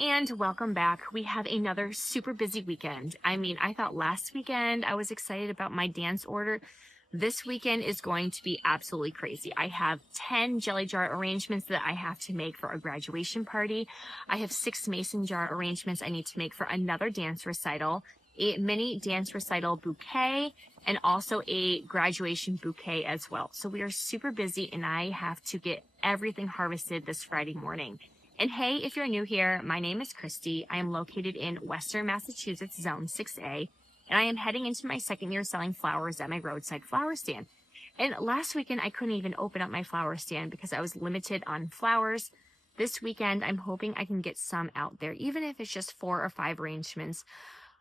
And welcome back. We have another super busy weekend. I mean, I thought last weekend I was excited about my dance order. This weekend is going to be absolutely crazy. I have 10 jelly jar arrangements that I have to make for a graduation party. I have 6 mason jar arrangements I need to make for another dance recital, a mini dance recital bouquet, and also a graduation bouquet as well. So we are super busy and I have to get everything harvested this Friday morning. And hey, if you're new here, my name is Christy. I am located in Western Massachusetts, Zone 6A, and I am heading into my second year selling flowers at my roadside flower stand. And last weekend, I couldn't even open up my flower stand because I was limited on flowers. This weekend, I'm hoping I can get some out there, even if it's just 4 or 5 arrangements.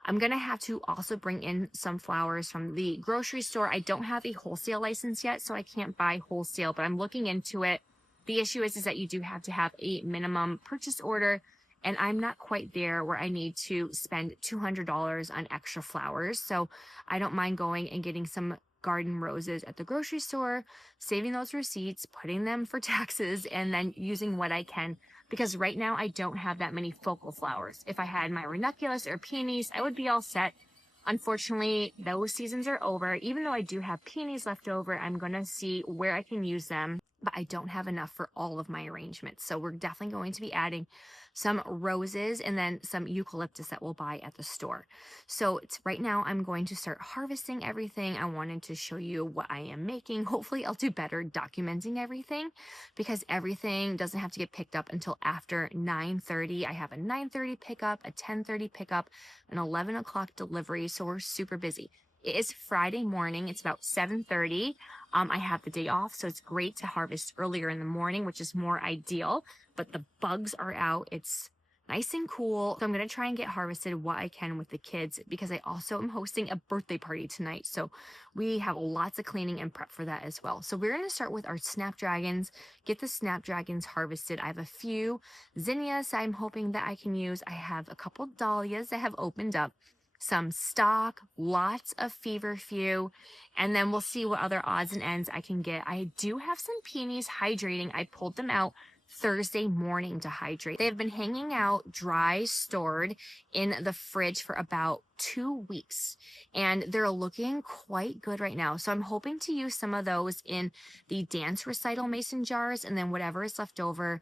I'm going to have to also bring in some flowers from the grocery store. I don't have a wholesale license yet, so I can't buy wholesale, but I'm looking into it. The issue is that you do have to have a minimum purchase order, and I'm not quite there where I need to spend $200 on extra flowers. So I don't mind going and getting some garden roses at the grocery store, saving those receipts, putting them for taxes, and then using what I can. Because right now I don't have that many focal flowers. If I had my ranunculus or peonies, I would be all set. Unfortunately, those seasons are over. Even though I do have peonies left over, I'm going to see where I can use them. But I don't have enough for all of my arrangements. So we're definitely going to be adding some roses and then some eucalyptus that we'll buy at the store. So right now I'm going to start harvesting everything. I wanted to show you what I am making. Hopefully I'll do better documenting everything because everything doesn't have to get picked up until after 9:30. I have a 9:30 pickup, a 10:30 pickup, an 11 o'clock delivery. So we're super busy. It is Friday morning. It's about 7:30. I have the day off, so it's great to harvest earlier in the morning, which is more ideal. But the bugs are out. It's nice and cool. So I'm going to try and get harvested what I can with the kids because I also am hosting a birthday party tonight. So we have lots of cleaning and prep for that as well. So we're going to start with our snapdragons, get the snapdragons harvested. I have a few zinnias I'm hoping that I can use. I have a couple dahlias that have opened up, some stock, lots of feverfew, and then we'll see what other odds and ends I can get. I do have some peonies hydrating. I pulled them out Thursday morning to hydrate. They've been hanging out dry, stored in the fridge for about 2 weeks, and they're looking quite good right now. So I'm hoping to use some of those in the dance recital mason jars, and then whatever is left over,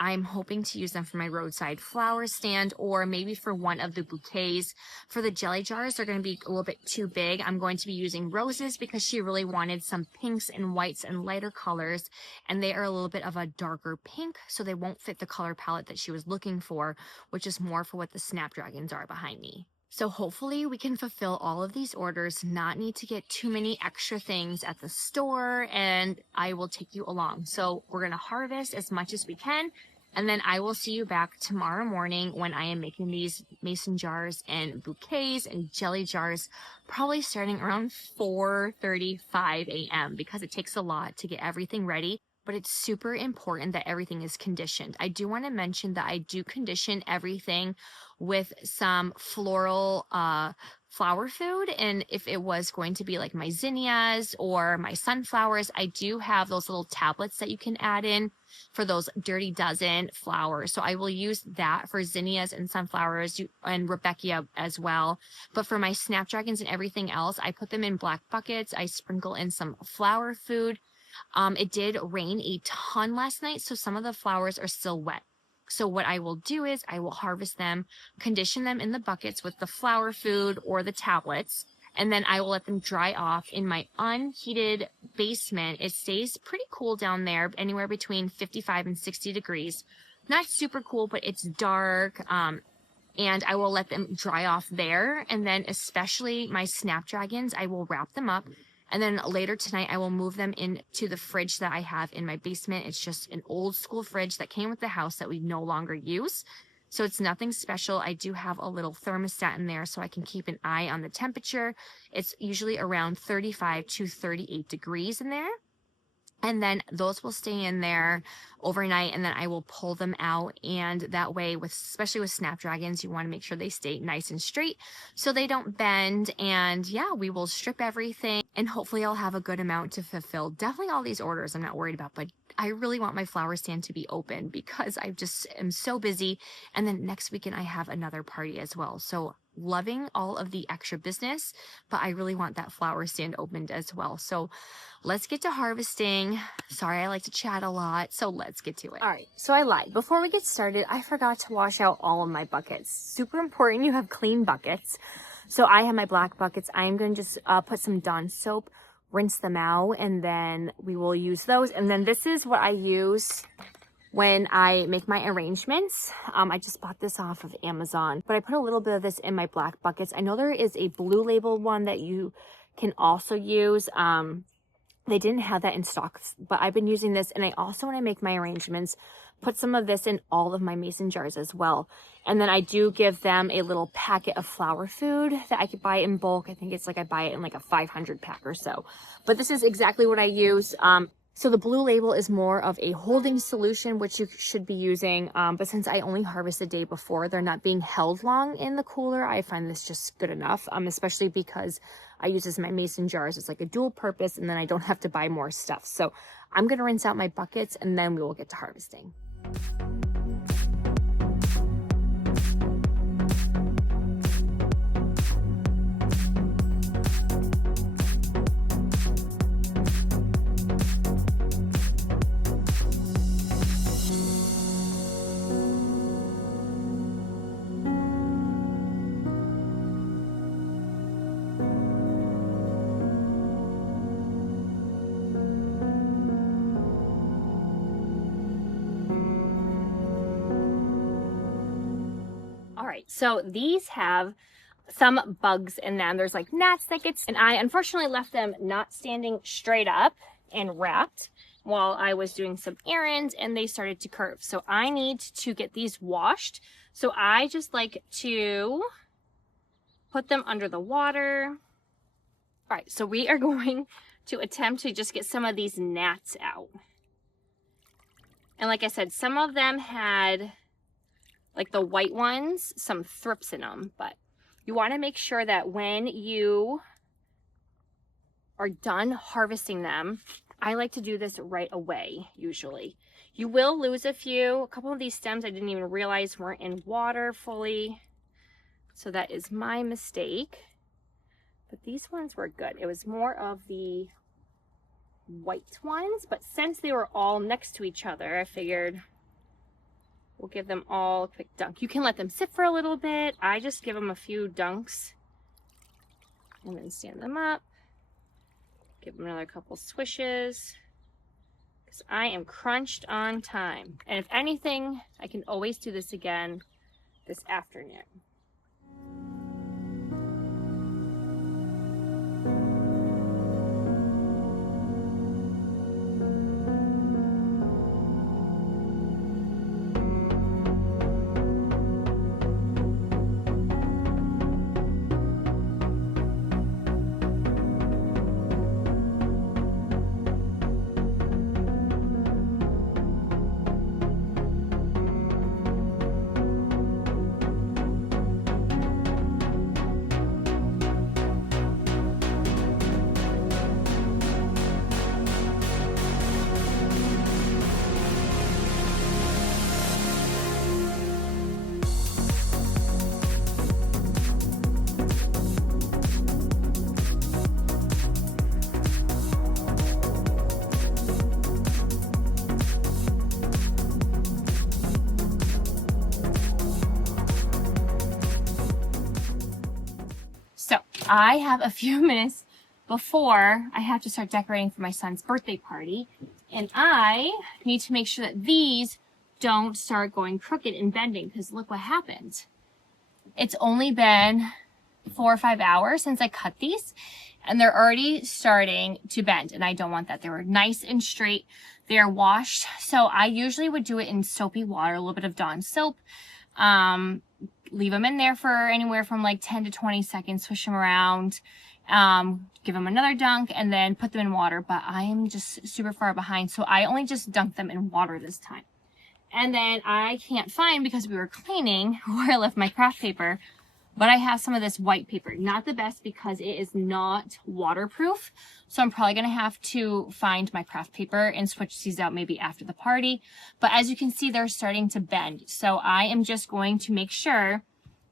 I'm hoping to use them for my roadside flower stand or maybe for one of the bouquets. For the jelly jars, they're going to be a little bit too big. I'm going to be using roses because she really wanted some pinks and whites and lighter colors, and they are a little bit of a darker pink, so they won't fit the color palette that she was looking for, which is more for what the snapdragons are behind me. So hopefully we can fulfill all of these orders, not need to get too many extra things at the store, and I will take you along. So we're going to harvest as much as we can, and then I will see you back tomorrow morning when I am making these mason jars and bouquets and jelly jars, probably starting around 4:35 a.m. because it takes a lot to get everything ready. But it's super important that everything is conditioned. I do want to mention that I do condition everything with some floral flower food. And if it was going to be like my zinnias or my sunflowers, I do have those little tablets that you can add in for those dirty dozen flowers. So I will use that for zinnias and sunflowers and Rebecca as well. But for my snapdragons and everything else, I put them in black buckets. I sprinkle in some flower food. It did rain a ton last night, so some of the flowers are still wet. So what I will do is I will harvest them, condition them in the buckets with the flower food or the tablets, and then I will let them dry off in my unheated basement. It stays pretty cool down there, anywhere between 55 and 60 degrees. Not super cool, but it's dark, and I will let them dry off there. And then especially my snapdragons, I will wrap them up. And then later tonight, I will move them into the fridge that I have in my basement. It's just an old school fridge that came with the house that we no longer use. So it's nothing special. I do have a little thermostat in there so I can keep an eye on the temperature. It's usually around 35 to 38 degrees in there. And then those will stay in there overnight, and then I will pull them out. And that way, especially with snapdragons, you want to make sure they stay nice and straight so they don't bend. And yeah, we will strip everything, and hopefully I'll have a good amount to fulfill. Definitely all these orders I'm not worried about, but I really want my flower stand to be open because I just am so busy. And then next weekend I have another party as well. So loving all of the extra business, but I really want that flower stand opened as well. So let's get to harvesting. Sorry, I like to chat a lot, so let's get to it. All right, so I lied. Before we get started, I forgot to wash out all of my buckets. Super important you have clean buckets. So I have my black buckets. I am going to just put some Dawn soap, rinse them out, and then we will use those. And then this is what I use when I make my arrangements. I just bought this off of Amazon, but I put a little bit of this in my black buckets. I know there is a blue label one that you can also use. They didn't have that in stock, but I've been using this. And I also, when I make my arrangements, put some of this in all of my mason jars as well. And then I do give them a little packet of flower food that I could buy in bulk. I think it's like I buy it in like a 500 pack or so. But this is exactly what I use. So the blue label is more of a holding solution, which you should be using. But since I only harvest the day before, they're not being held long in the cooler. I find this just good enough, especially because I use this in my mason jars. It's like a dual purpose, and then I don't have to buy more stuff. So I'm going to rinse out my buckets, and then we will get to harvesting. So these have some bugs in them. There's like gnats that gets, and I unfortunately left them not standing straight up and wrapped while I was doing some errands, and they started to curve. So I need to get these washed. So I just like to put them under the water. All right, so we are going to attempt to just get some of these gnats out. And like I said, some of them had, like the white ones, some thrips in them, but you want to make sure that when you are done harvesting them, I like to do this right away, usually. You will lose a couple of these stems I didn't even realize weren't in water fully, so that is my mistake. But these ones were good. It was more of the white ones, but since they were all next to each other, I figured we'll give them all a quick dunk. You can let them sit for a little bit. I just give them a few dunks and then stand them up. Give them another couple swishes because I am crunched on time. And if anything, I can always do this again this afternoon. I have a few minutes before I have to start decorating for my son's birthday party, and I need to make sure that these don't start going crooked and bending, because look what happened. It's only been 4 or 5 hours since I cut these, and they're already starting to bend, and I don't want that. They were nice and straight. They are washed, so I usually would do it in soapy water, a little bit of Dawn soap. Leave them in there for anywhere from like 10 to 20 seconds, swish them around, give them another dunk, and then put them in water. But I am just super far behind, so I only just dunked them in water this time. And then I can't find, because we were cleaning, where I left my craft paper, but I have some of this white paper. Not the best because it is not waterproof. So I'm probably going to have to find my craft paper and switch these out maybe after the party. But as you can see, they're starting to bend. So I am just going to make sure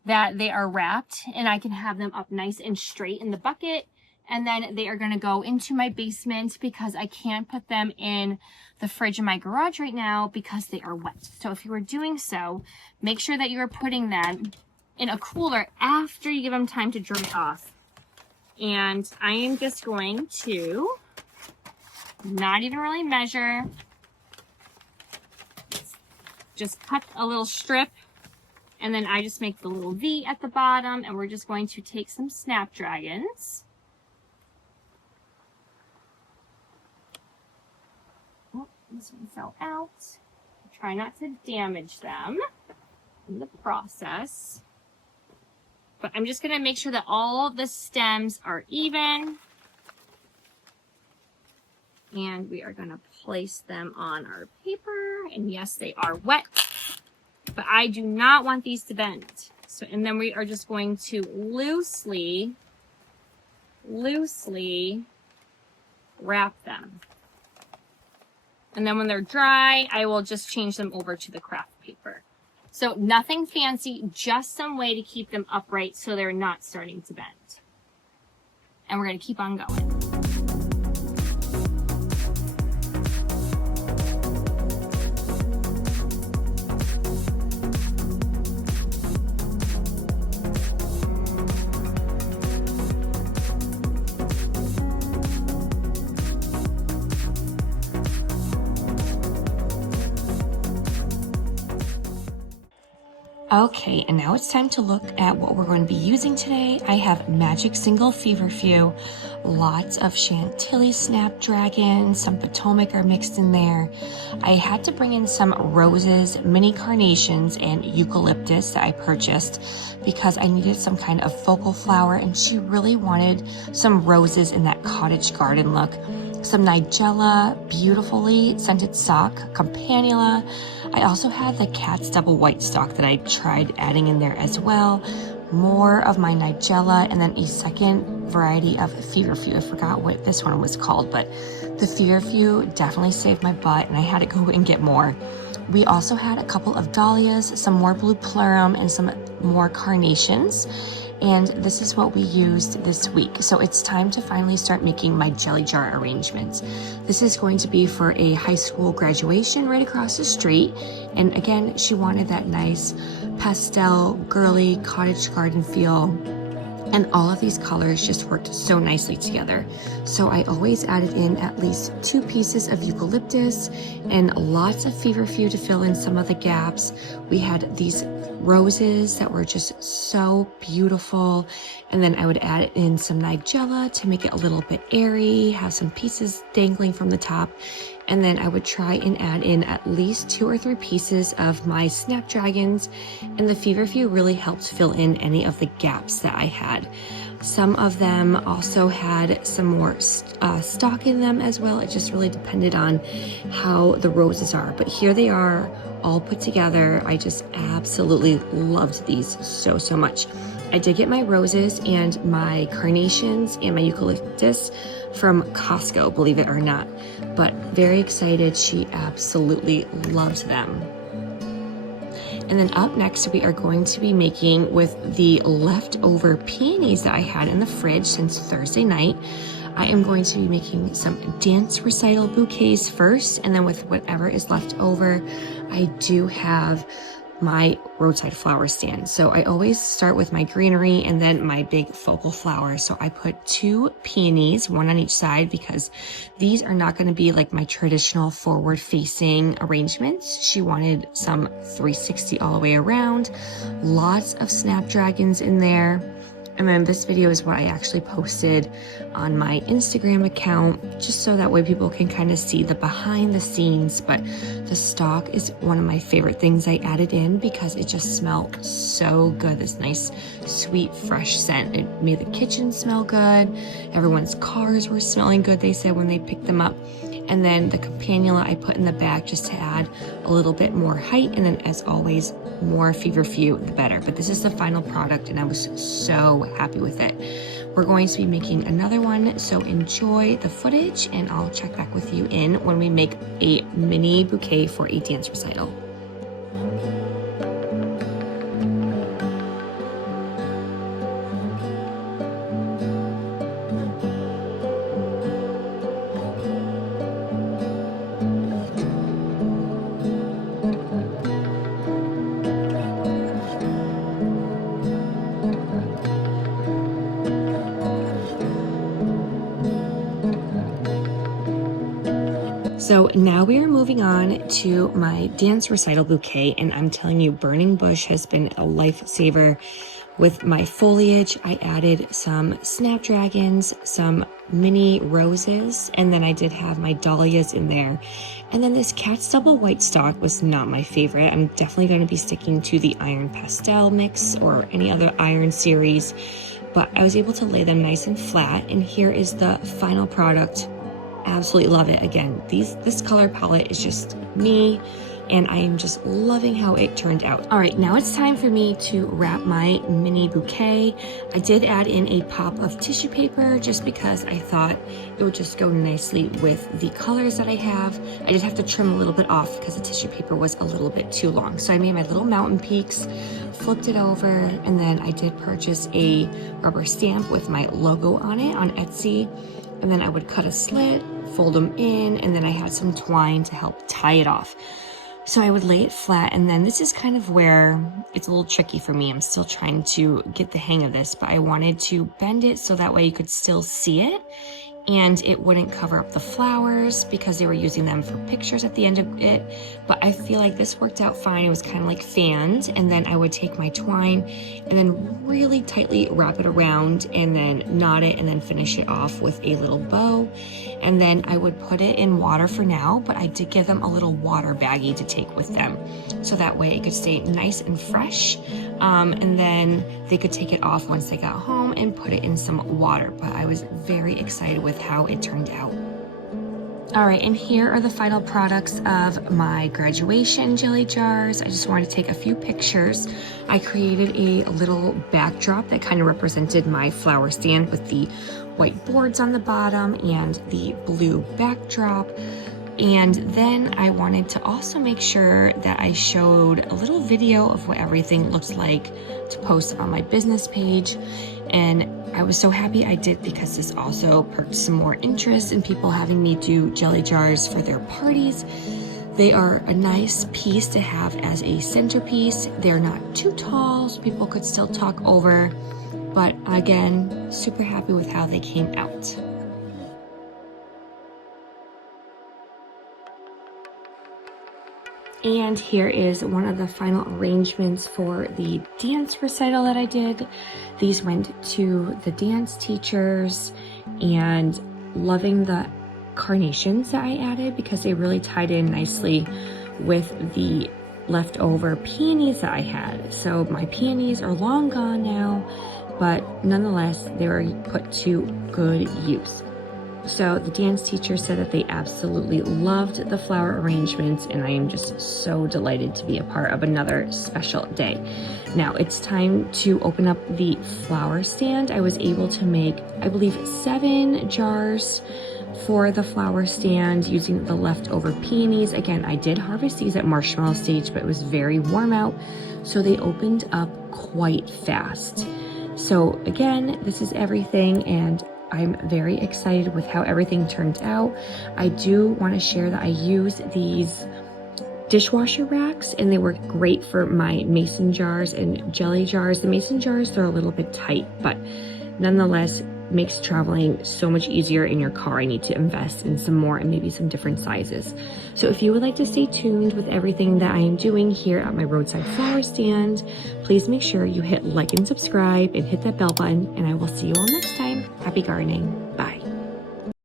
that they are wrapped and I can have them up nice and straight in the bucket. And then they are going to go into my basement because I can't put them in the fridge in my garage right now because they are wet. So if you are doing so, make sure that you are putting them in a cooler after you give them time to dry off. And I am just going to not even really measure, just cut a little strip, and then I just make the little V at the bottom, and we're just going to take some snapdragons. Oh, this one fell out. Try not to damage them in the process. But I'm just going to make sure that all the stems are even. And we are going to place them on our paper. And yes, they are wet. But I do not want these to bend. So, and then we are just going to loosely wrap them. And then when they're dry, I will just change them over to the craft paper. So nothing fancy, just some way to keep them upright so they're not starting to bend. And we're going to keep on going. Okay, and now it's time to look at what we're going to be using today. I have Magic Single Feverfew, lots of Chantilly snapdragons, some Potomac are mixed in there. I had to bring in some roses, mini carnations, and eucalyptus that I purchased because I needed some kind of focal flower, and she really wanted some roses in that cottage garden look. Some nigella, beautifully scented sock, campanula. I also had the Cat's Double White stock that I tried adding in there as well. More of my nigella, and then a second variety of feverfew. I forgot what this one was called, but the feverfew definitely saved my butt, and I had to go and get more. We also had a couple of dahlias, some more blue pleurum, and some more carnations. And this is what we used this week. So it's time to finally start making my jelly jar arrangements. This is going to be for a high school graduation right across the street. And again, she wanted that nice pastel, girly cottage garden feel. And all of these colors just worked so nicely together. So I always added in at least 2 pieces of eucalyptus and lots of feverfew to fill in some of the gaps. We had these roses that were just so beautiful, and then I would add in some nigella to make it a little bit airy, have some pieces dangling from the top, and then I would try and add in at least 2 or 3 pieces of my snapdragons, and the feverfew really helped fill in any of the gaps that I had. Some of them also had some more stock in them as well. It just really depended on how the roses are, but here they are all put together. I just absolutely loved these so much. I did get my roses and my carnations and my eucalyptus from Costco, believe it or not, but very excited. She absolutely loved them. And then up next, we are going to be making with the leftover peonies that I had in the fridge since Thursday night. I am going to be making some dance recital bouquets first, and then with whatever is left over, I do have my roadside flower stand. So I always start with my greenery and then my big focal flower. So I put 2 peonies, 1 on each side, because these are not going to be like my traditional forward facing arrangements. She wanted some 360 all the way around, lots of snapdragons in there. And then this video is what I actually posted on my Instagram account, just so that way people can kind of see the behind the scenes. But the stalk is one of my favorite things I added in because it just smelled so good. This nice, sweet, fresh scent. It made the kitchen smell good. Everyone's cars were smelling good, they said, when they picked them up. And then the campanula I put in the back just to add a little bit more height. And then, as always, more feverfew, the better. But this is the final product, and I was so happy with it. We're going to be making another one, so enjoy the footage, and I'll check back with you in when we make a mini bouquet for a dance recital. So now we are moving on to my dance recital bouquet, and I'm telling you, burning bush has been a lifesaver with my foliage. I added some snapdragons, some mini roses, and then I did have my dahlias in there. And then this cat's double white stalk was not my favorite. I'm definitely going to be sticking to the iron pastel mix or any other iron series, but I was able to lay them nice and flat. And here is the final product. Absolutely love it. Again, this color palette is just me, and I am just loving how it turned out. All right, now it's time for me to wrap my mini bouquet. I did add in a pop of tissue paper just because I thought it would just go nicely with the colors that I have. I did have to trim a little bit off because the tissue paper was a little bit too long. So I made my little mountain peaks, flipped it over, and then I did purchase a rubber stamp with my logo on it on Etsy. And then I would cut a slit, fold them in, and then I had some twine to help tie it off. So I would lay it flat, and then this is kind of where it's a little tricky for me. I'm still trying to get the hang of this, but I wanted to bend it so that way you could still see it, and it wouldn't cover up the flowers because they were using them for pictures at the end of it. But I feel like this worked out fine. It was kind of like fanned, and then I would take my twine and then really tightly wrap it around and then knot it and then finish it off with a little bow. And then I would put it in water for now, but I did give them a little water baggie to take with them, so that way it could stay nice and fresh. And then they could take it off once they got home and put it in some water. But I was very excited with how it turned out. All right, and here are the final products of my graduation jelly jars. I just wanted to take a few pictures. I created a little backdrop that kind of represented my flower stand with the white boards on the bottom and the blue backdrop. And then I wanted to also make sure that I showed a little video of what everything looks like to post on my business page. And I was so happy I did, because this also perked some more interest in people having me do jelly jars for their parties. They are a nice piece to have as a centerpiece. They're not too tall, so people could still talk over. But again, super happy with how they came out. And here is one of the final arrangements for the dance recital that I did. These went to the dance teachers, and loving the carnations that I added because they really tied in nicely with the leftover peonies that I had. So my peonies are long gone now, but nonetheless, they were put to good use. So the dance teacher said that they absolutely loved the flower arrangements, and I am just so delighted to be a part of another special day. Now it's time to open up the flower stand. I was able to make, I believe, 7 jars for the flower stand using the leftover peonies. Again, I did harvest these at marshmallow stage, but it was very warm out, so they opened up quite fast. So again, this is everything, and I'm very excited with how everything turned out. I do want to share that I use these dishwasher racks, and they work great for my mason jars and jelly jars. The mason jars, they're a little bit tight, but nonetheless, makes traveling so much easier in your car. I need to invest in some more and maybe some different sizes. So if you would like to stay tuned with everything that I am doing here at my roadside flower stand, please make sure you hit like and subscribe and hit that bell button, and I will see you all next time. Happy gardening.